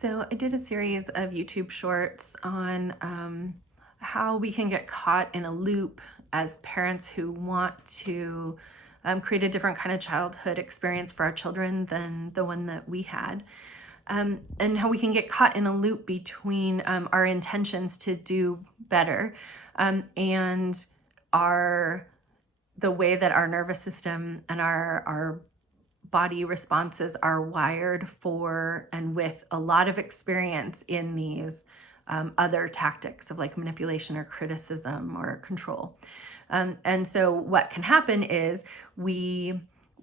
So I did a series of YouTube shorts on how we can get caught in a loop as parents who want to create a different kind of childhood experience for our children than the one that we had. And how we can get caught in a loop between our intentions to do better and the way that our nervous system and our body responses are wired for and with a lot of experience in these other tactics of like manipulation or criticism or control. And so what can happen is we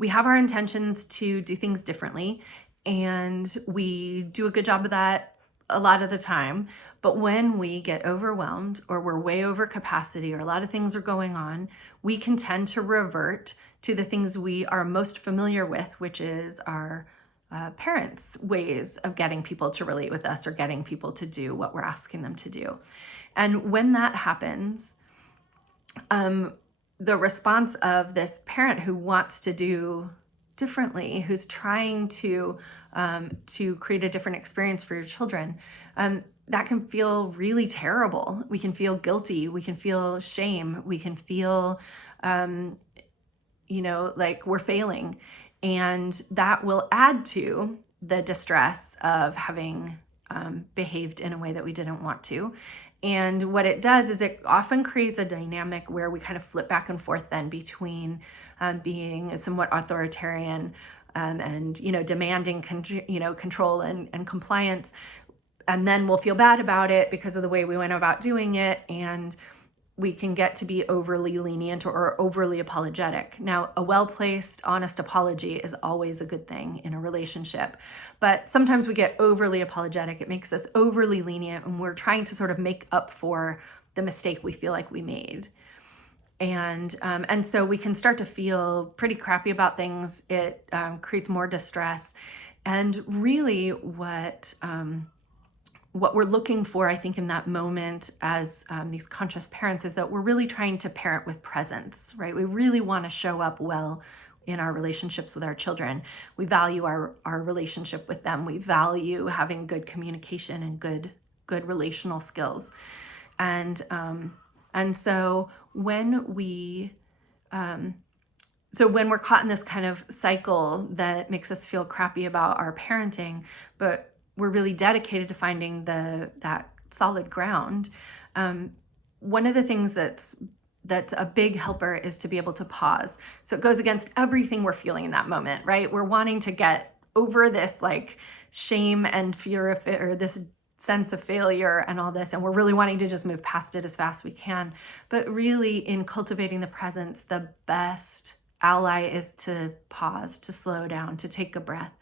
have our intentions to do things differently, and we do a good job of that a lot of the time. But when we get overwhelmed or we're way over capacity or a lot of things are going on, we can tend to revert to the things we are most familiar with, which is our parents' ways of getting people to relate with us or getting people to do what we're asking them to do. And when that happens, the response of this parent who wants to do differently, who's trying to create a different experience for your children, that can feel really terrible. We can feel guilty. We can feel shame. We can feel, like we're failing. And that will add to the distress of having behaved in a way that we didn't want to. And what it does is it often creates a dynamic where we kind of flip back and forth then between being somewhat authoritarian and demanding control and compliance, and then we'll feel bad about it because of the way we went about doing it, and we can get to be overly lenient or overly apologetic. Now, a well-placed, honest apology is always a good thing in a relationship, but sometimes we get overly apologetic. It makes us overly lenient, and we're trying to sort of make up for the mistake we feel like we made. And so we can start to feel pretty crappy about things. It creates more distress. And really what we're looking for, I think, in that moment as these conscious parents is that we're really trying to parent with presence, right? We really want to show up well in our relationships with our children. We value our relationship with them. We value having good communication and good relational skills. And so when we're caught in this kind of cycle that makes us feel crappy about our parenting, but we're really dedicated to finding that solid ground. One of the things that's a big helper is to be able to pause. So it goes against everything we're feeling in that moment, right? We're wanting to get over this like shame and fear of it, or this sense of failure and all this, and we're really wanting to just move past it as fast as we can. But really, in cultivating the presence, the best ally is to pause, to slow down, to take a breath,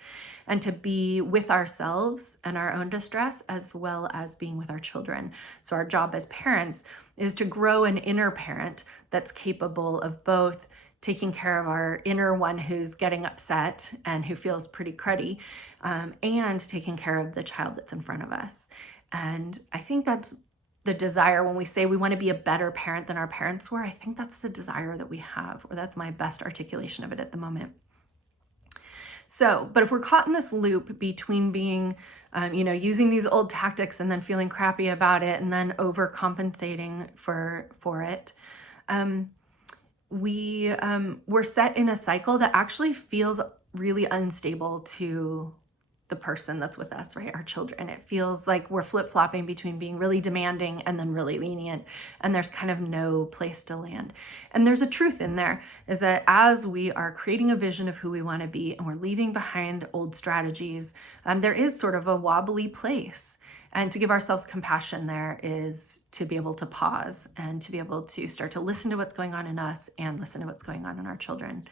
and to be with ourselves and our own distress, as well as being with our children. So our job as parents is to grow an inner parent that's capable of both taking care of our inner one who's getting upset and who feels pretty cruddy, and taking care of the child that's in front of us. And I think that's the desire when we say we want to be a better parent than our parents were. I think that's the desire that we have, or that's my best articulation of it at the moment. So, but if we're caught in this loop between being, using these old tactics and then feeling crappy about it and then overcompensating for it, we're set in a cycle that actually feels really unstable to the person that's with us, right? Our children. It feels like we're flip-flopping between being really demanding and then really lenient, and there's kind of no place to land. And there's a truth in there, is that as we are creating a vision of who we want to be and we're leaving behind old strategies, there is sort of a wobbly place. And to give ourselves compassion there is to be able to pause and to be able to start to listen to what's going on in us and listen to what's going on in our children.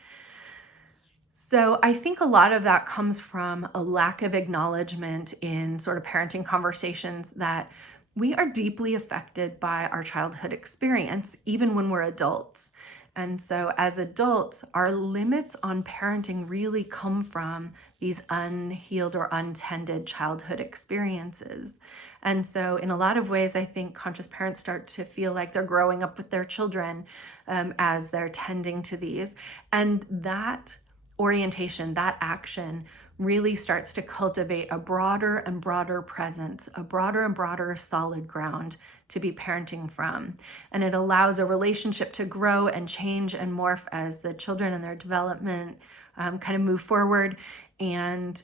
So I think a lot of that comes from a lack of acknowledgement in sort of parenting conversations that we are deeply affected by our childhood experience, even when we're adults. And so as adults, our limits on parenting really come from these unhealed or untended childhood experiences. And so in a lot of ways, I think conscious parents start to feel like they're growing up with their children as they're tending to these. And that orientation, that action really starts to cultivate a broader and broader presence, a broader and broader solid ground to be parenting from. And it allows a relationship to grow and change and morph as the children and their development kind of move forward. And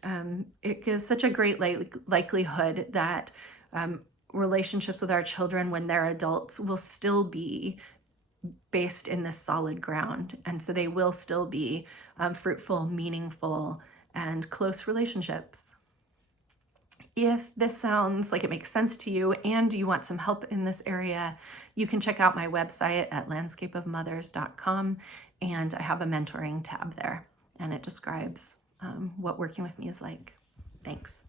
it gives such a great likelihood that relationships with our children when they're adults will still be based in this solid ground. And so they will still be fruitful, meaningful, and close relationships. If this sounds like it makes sense to you and you want some help in this area, you can check out my website at landscapeofmothers.com, and I have a mentoring tab there, and it describes what working with me is like. Thanks.